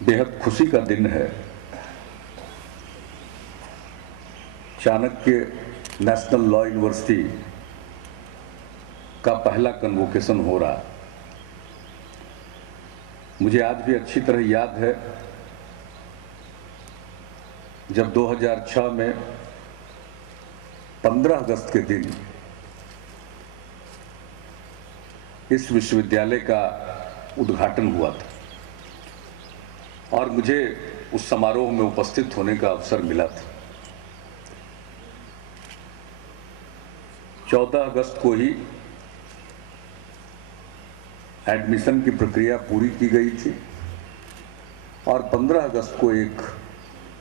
बेहद खुशी का दिन है। चाणक्य नेशनल लॉ यूनिवर्सिटी का पहला कन्वोकेशन हो रहा। मुझे आज भी अच्छी तरह याद है जब 2006 में 15 अगस्त के दिन इस विश्वविद्यालय का उद्घाटन हुआ था और मुझे उस समारोह में उपस्थित होने का अवसर मिला था। 14 अगस्त को ही एडमिशन की प्रक्रिया पूरी की गई थी और 15 अगस्त को एक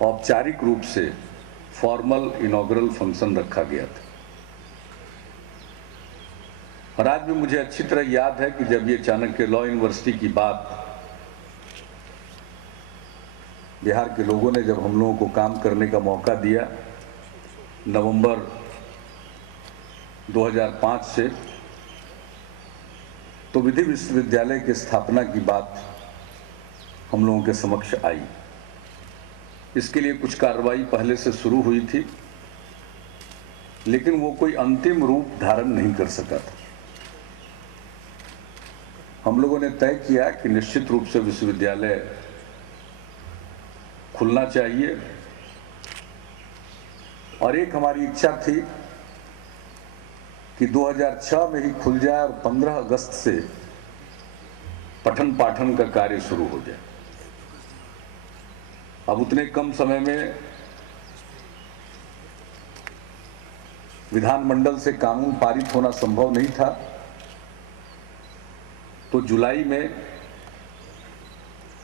औपचारिक रूप से फॉर्मल इनॉग्रल फंक्शन रखा गया था। और आज भी मुझे अच्छी तरह याद है कि जब ये चाणक्य लॉ यूनिवर्सिटी की बात बिहार के लोगों ने जब हम लोगों को काम करने का मौका दिया नवंबर 2005 से, तो विधि विश्वविद्यालय की स्थापना की बात हम लोगों के समक्ष आई। इसके लिए कुछ कार्रवाई पहले से शुरू हुई थी, लेकिन वो कोई अंतिम रूप धारण नहीं कर सका था। हम लोगों ने तय किया कि निश्चित रूप से विश्वविद्यालय खुलना चाहिए और एक हमारी इच्छा थी कि 2006 में ही खुल जाए और 15 अगस्त से पठन पाठन का कार्य शुरू हो जाए। अब उतने कम समय में विधानमंडल से कानून पारित होना संभव नहीं था, तो जुलाई में,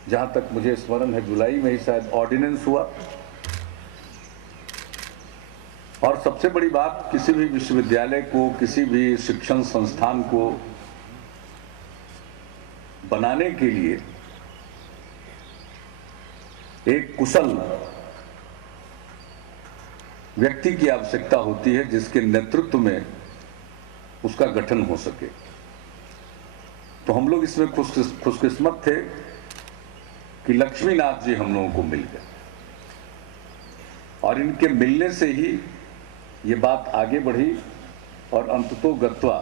जहां तक मुझे स्मरण है जुलाई में ही शायद ऑर्डिनेंस हुआ। और सबसे बड़ी बात, किसी भी विश्वविद्यालय को, किसी भी शिक्षण संस्थान को बनाने के लिए एक कुशल व्यक्ति की आवश्यकता होती है जिसके नेतृत्व में उसका गठन हो सके। तो हम लोग इसमें खुशकिस्मत थे कि लक्ष्मीनाथ जी हम लोगों को मिल गए और इनके मिलने से ही ये बात आगे बढ़ी और अंततोगत्वा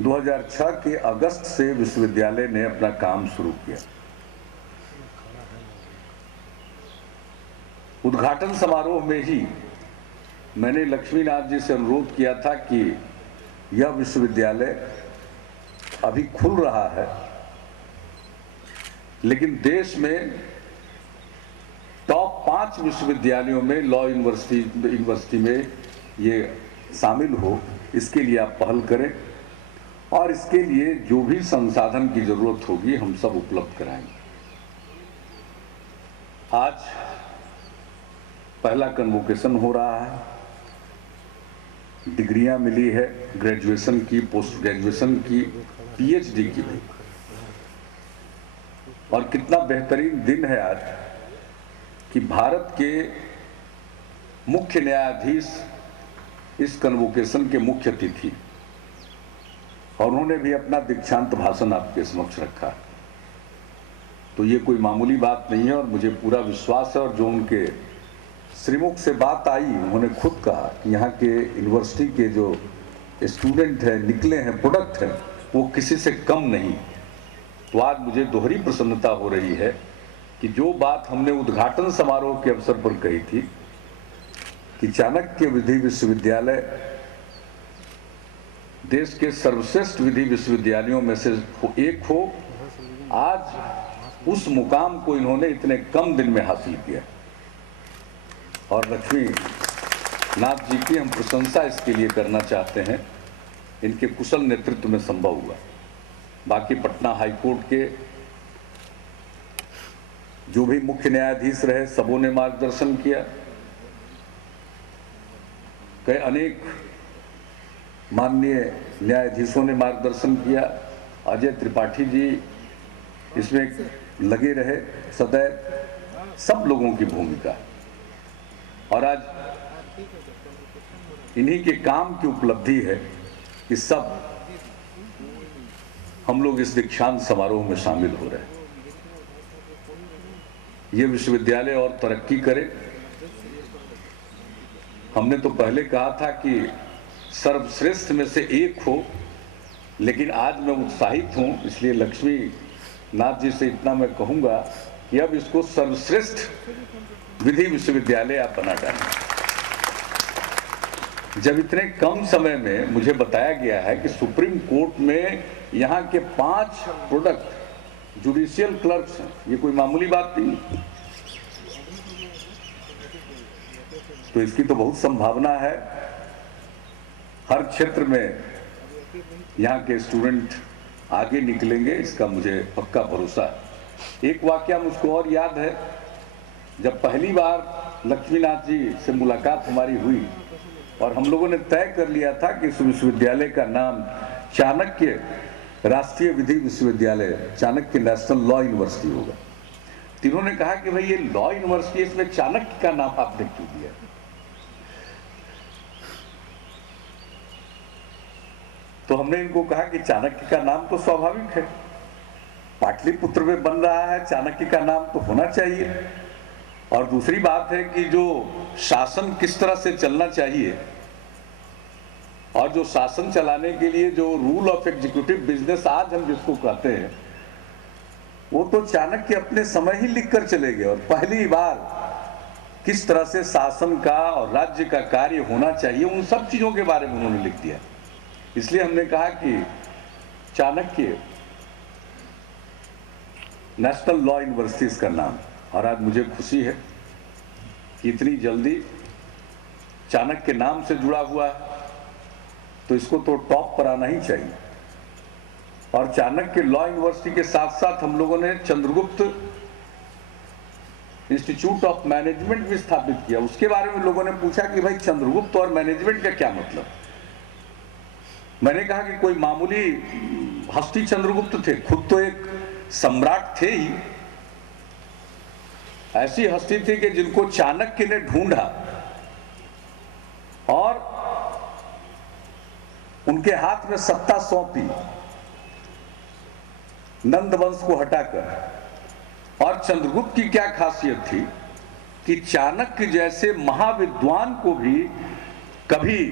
2006 के अगस्त से विश्वविद्यालय ने अपना काम शुरू किया। उद्घाटन समारोह में ही मैंने लक्ष्मीनाथ जी से अनुरोध किया था कि यह विश्वविद्यालय अभी खुल रहा है, लेकिन देश में टॉप 5 विश्वविद्यालयों में लॉ यूनिवर्सिटी में ये शामिल हो, इसके लिए आप पहल करें और इसके लिए जो भी संसाधन की जरूरत होगी हम सब उपलब्ध कराएंगे। आज पहला कन्वोकेशन हो रहा है, डिग्रियां मिली है, ग्रेजुएशन की, पोस्ट ग्रेजुएशन की, पीएचडी की भी। और कितना बेहतरीन दिन है आज कि भारत के मुख्य न्यायाधीश इस कन्वोकेशन के मुख्य अतिथि, और उन्होंने भी अपना दीक्षांत भाषण आपके समक्ष रखा। तो ये कोई मामूली बात नहीं है और मुझे पूरा विश्वास है। और जो उनके श्रीमुख से बात आई, उन्होंने खुद कहा कि यहाँ के यूनिवर्सिटी के जो स्टूडेंट हैं, निकले हैं, प्रोडक्ट हैं, वो किसी से कम नहीं। तो आज मुझे दोहरी प्रसन्नता हो रही है कि जो बात हमने उद्घाटन समारोह के अवसर पर कही थी कि चाणक्य विधि विश्वविद्यालय देश के सर्वश्रेष्ठ विधि विश्वविद्यालयों में से एक हो, आज उस मुकाम को इन्होंने इतने कम दिन में हासिल किया। और लक्ष्मी नाथ जी की हम प्रशंसा इसके लिए करना चाहते हैं, इनके कुशल नेतृत्व में संभव हुआ। बाकी पटना हाईकोर्ट के जो भी मुख्य न्यायाधीश रहे, सबों ने मार्गदर्शन किया। कई अनेक माननीय न्यायाधीशों ने मार्गदर्शन किया। अजय त्रिपाठी जी इसमें लगे रहे सदैव, सब लोगों की भूमिका। और आज इन्हीं के काम की उपलब्धि है कि सब हम लोग इस दीक्षांत समारोह में शामिल हो रहे हैं। ये विश्वविद्यालय और तरक्की करे। हमने तो पहले कहा था कि सर्वश्रेष्ठ में से एक हो, लेकिन आज मैं उत्साहित हूं, इसलिए लक्ष्मी नाथ जी से इतना मैं कहूंगा कि अब इसको सर्वश्रेष्ठ विधि विश्वविद्यालय आप बना डालें। जब इतने कम समय में मुझे बताया गया है कि सुप्रीम कोर्ट में यहाँ के 5 प्रोडक्ट जुडिशियल क्लर्क्स हैं, ये कोई मामूली बात नहीं। तो इसकी तो बहुत संभावना है, हर क्षेत्र में यहाँ के स्टूडेंट आगे निकलेंगे, इसका मुझे पक्का भरोसा है। एक वाकया मुझको और याद है, जब पहली बार लक्ष्मीनाथ जी से मुलाकात हमारी हुई और हम लोगों ने तय कर लिया था कि इस विश्वविद्यालय का नाम चाणक्य राष्ट्रीय विधि विश्वविद्यालय, चाणक्य नेशनल लॉ यूनिवर्सिटी होगा। तो इन्होंने कहा कि भाई ये लॉ यूनिवर्सिटी, इसमें चाणक्य का नाम आपने क्यों दिया? तो हमने इनको कहा कि चाणक्य का नाम तो स्वाभाविक है, पाटलिपुत्र में बन रहा है, चाणक्य का नाम तो होना चाहिए। और दूसरी बात है कि जो शासन किस तरह से चलना चाहिए और जो शासन चलाने के लिए जो रूल ऑफ एग्जीक्यूटिव बिजनेस आज हम जिसको कहते हैं, वो तो चाणक्य अपने समय ही लिख कर चले गए। और पहली बार किस तरह से शासन का और राज्य का कार्य होना चाहिए, उन सब चीजों के बारे में उन्होंने लिख दिया। इसलिए हमने कहा कि चाणक्य नेशनल लॉ यूनिवर्सिटी इसका नाम। और आज मुझे खुशी है कि इतनी जल्दी चाणक्य नाम से जुड़ा हुआ है, तो इसको तो टॉप पर आना ही चाहिए। और चाणक्य लॉ यूनिवर्सिटी के साथ साथ हम लोगों ने चंद्रगुप्त इंस्टीट्यूट ऑफ मैनेजमेंट भी स्थापित किया। उसके बारे में लोगों ने पूछा कि भाई चंद्रगुप्त और मैनेजमेंट का क्या मतलब? मैंने कहा कि कोई मामूली हस्ती चंद्रगुप्त थे, खुद तो एक सम्राट थे ही, ऐसी हस्ती थी कि जिनको चाणक्य ने ढूंढा और उनके हाथ में सत्ता सौंपी नंद वंश को हटाकर। और चंद्रगुप्त की क्या खासियत थी कि चाणक्य जैसे महाविद्वान को भी कभी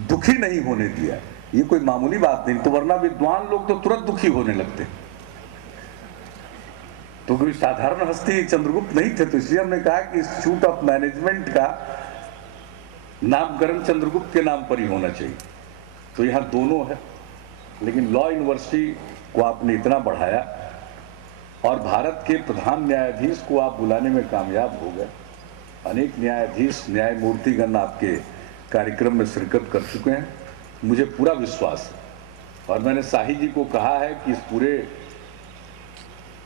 दुखी नहीं होने दिया। ये कोई मामूली बात नहीं, तो वरना विद्वान लोग तो तुरंत दुखी होने लगते। तो कोई साधारण हस्ती चंद्रगुप्त नहीं थे, तो इसलिए हमने कहा कि इंस्टीट्यूट ऑफ मैनेजमेंट का नामकरण चंद्रगुप्त के नाम पर ही होना चाहिए। तो यहाँ दोनों है, लेकिन लॉ यूनिवर्सिटी को आपने इतना बढ़ाया और भारत के प्रधान न्यायाधीश को आप बुलाने में कामयाब हो गए। अनेक न्यायाधीश, न्यायमूर्तिगण आपके कार्यक्रम में शिरकत कर चुके हैं। मुझे पूरा विश्वास है और मैंने शाही जी को कहा है कि इस पूरे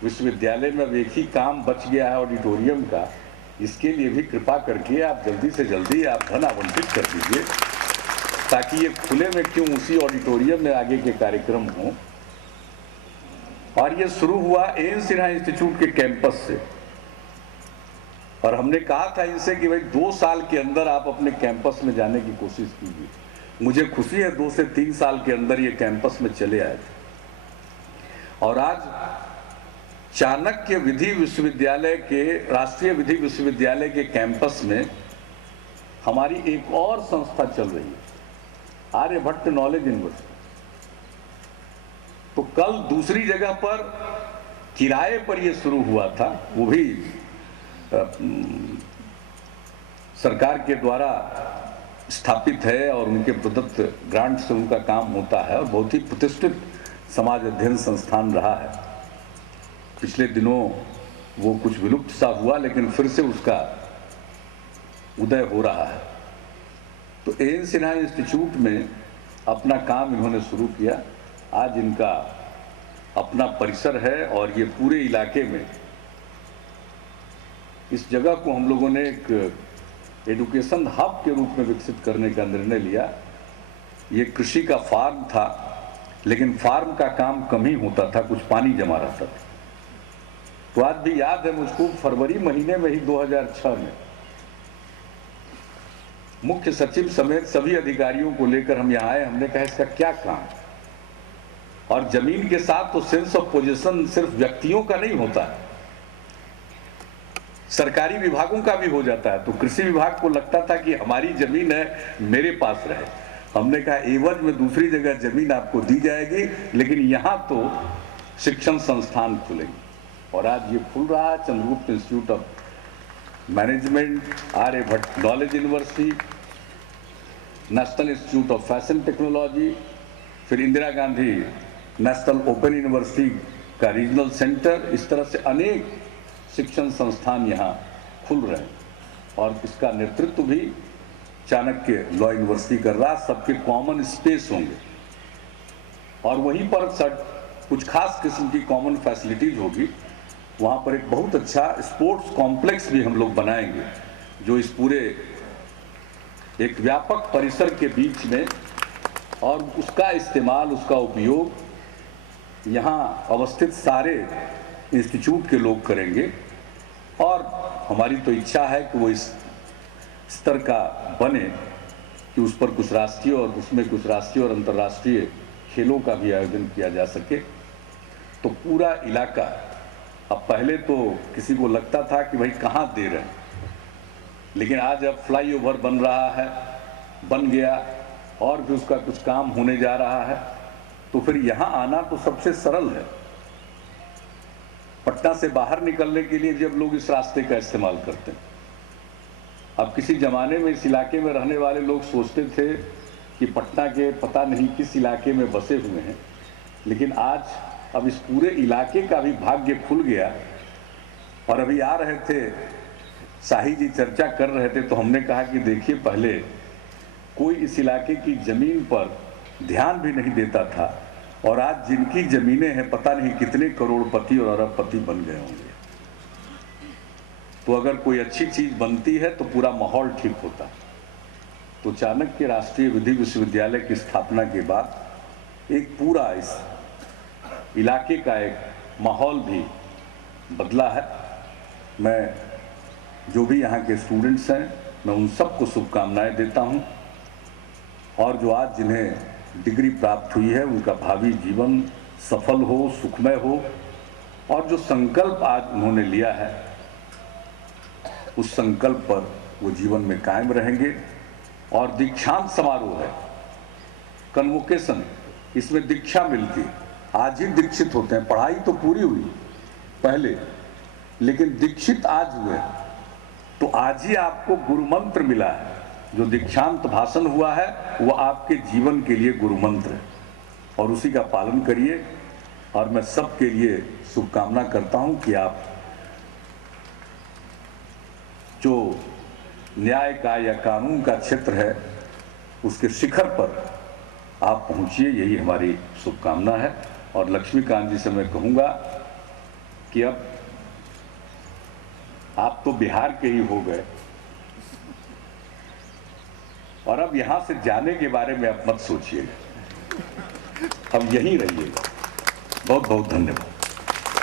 विश्वविद्यालय में अब एक ही काम बच गया है ऑडिटोरियम का, इसके लिए भी कृपा करके आप जल्दी से जल्दी आप धन आवंटित कर दीजिए, ताकि ये खुले में क्यों उसी ऑडिटोरियम में आगे के कार्यक्रम हों। और ये शुरू हुआ एन सिन्हा इंस्टीट्यूट के कैंपस से, और हमने कहा था इनसे कि भाई 2 साल के अंदर आप अपने कैंपस में जाने की कोशिश कीजिए। मुझे खुशी है 2 से 3 साल के अंदर ये कैंपस में चले आए थे। और आज चाणक्य विधि विश्वविद्यालय के, राष्ट्रीय विधि विश्वविद्यालय के कैंपस में हमारी एक और संस्था चल रही है, आर्यभट्ट नॉलेज यूनिवर्सिटी। तो कल दूसरी जगह पर किराए पर यह शुरू हुआ था, वो भी सरकार के द्वारा स्थापित है और उनके प्रदत्त ग्रांट से उनका काम होता है और बहुत ही प्रतिष्ठित समाज अध्ययन संस्थान रहा है। पिछले दिनों वो कुछ विलुप्त सा हुआ, लेकिन फिर से उसका उदय हो रहा है। तो एन सिन्हा इंस्टीट्यूट में अपना काम इन्होंने शुरू किया। आज इनका अपना परिसर है और ये पूरे इलाके में इस जगह को हम लोगों ने एक एजुकेशन हब के रूप में विकसित करने का निर्णय लिया। ये कृषि का फार्म था, लेकिन फार्म का काम कम ही होता था, कुछ पानी जमा रहता था। तो आज भी याद है मुझको, फरवरी महीने में ही 2006 में मुख्य सचिव समेत सभी अधिकारियों को लेकर हम यहाँ आए। हमने कहा इसका क्या काम, और जमीन के साथ तो सेंस ऑफ पोजीशन सिर्फ व्यक्तियों का नहीं होता है, सरकारी विभागों का भी हो जाता है। तो कृषि विभाग को लगता था कि हमारी जमीन है, मेरे पास रहे। हमने कहा एवज में दूसरी जगह जमीन आपको दी जाएगी, लेकिन यहाँ तो शिक्षण संस्थान खुलेंगे। और आज ये खुल रहा है, Chandragupta institute of management, Aryabhatta knowledge university, national institute of fashion technology, फिर Indira Gandhi national open university का रीजनल सेंटर, इस तरह से अनेक शिक्षण संस्थान यहाँ खुल रहे हैं। और इसका नेतृत्व भी चाणक्य लॉ यूनिवर्सिटी कर रहा। सबके कॉमन स्पेस होंगे और वहीं पर कुछ खास किस्म की कॉमन फैसिलिटीज होगी। वहाँ पर एक बहुत अच्छा स्पोर्ट्स कॉम्प्लेक्स भी हम लोग बनाएंगे, जो इस पूरे एक व्यापक परिसर के बीच में, और उसका इस्तेमाल, उसका उपयोग यहाँ अवस्थित सारे इंस्टीट्यूट के लोग करेंगे। और हमारी तो इच्छा है कि वो इस स्तर का बने कि उस पर कुछ राष्ट्रीय और उसमें कुछ राष्ट्रीय और अंतर्राष्ट्रीय खेलों का भी आयोजन किया जा सके। तो पूरा इलाका, अब पहले तो किसी को लगता था कि भाई कहाँ दे रहे हैं, लेकिन आज अब फ्लाईओवर बन रहा है, बन गया, और भी उसका कुछ काम होने जा रहा है। तो फिर यहाँ आना तो सबसे सरल है। पटना से बाहर निकलने के लिए जब लोग इस रास्ते का इस्तेमाल करते हैं, अब किसी जमाने में इस इलाके में रहने वाले लोग सोचते थे कि पटना के पता नहीं किस इलाके में बसे हुए हैं, लेकिन आज अब इस पूरे इलाके का भी भाग्य खुल गया। और अभी आ रहे थे, शाही जी चर्चा कर रहे थे, तो हमने कहा कि देखिए, पहले कोई इस इलाके की जमीन पर ध्यान भी नहीं देता था, और आज जिनकी जमीनें हैं पता नहीं कितने करोड़पति और अरबपति बन गए होंगे। तो अगर कोई अच्छी चीज बनती है तो पूरा माहौल ठीक होता। तो चाणक्य राष्ट्रीय विधि विश्वविद्यालय की स्थापना के बाद एक पूरा इस इलाके का एक माहौल भी बदला है। मैं जो भी यहाँ के स्टूडेंट्स हैं, मैं उन सबको शुभकामनाएं देता हूँ, और जो आज जिन्हें डिग्री प्राप्त हुई है उनका भावी जीवन सफल हो, सुखमय हो, और जो संकल्प आज उन्होंने लिया है उस संकल्प पर वो जीवन में कायम रहेंगे। और दीक्षांत समारोह है, कन्वोकेशन, इसमें दीक्षा मिलती, आज ही दीक्षित होते हैं। पढ़ाई तो पूरी हुई पहले, लेकिन दीक्षित आज हुए, तो आज ही आपको गुरु मंत्र मिला है। जो दीक्षांत भाषण हुआ है वो आपके जीवन के लिए गुरु मंत्र है, और उसी का पालन करिए। और मैं सबके लिए शुभकामना करता हूं कि आप जो न्याय का या कानून का क्षेत्र है उसके शिखर पर आप पहुंचिए, यही हमारी शुभकामना है। और लक्ष्मीकांत जी से मैं कहूंगा कि अब आप तो बिहार के ही हो गए, और अब यहां से जाने के बारे में आप मत सोचिएगा, अब यहीं रहिएगा। बहुत बहुत धन्यवाद।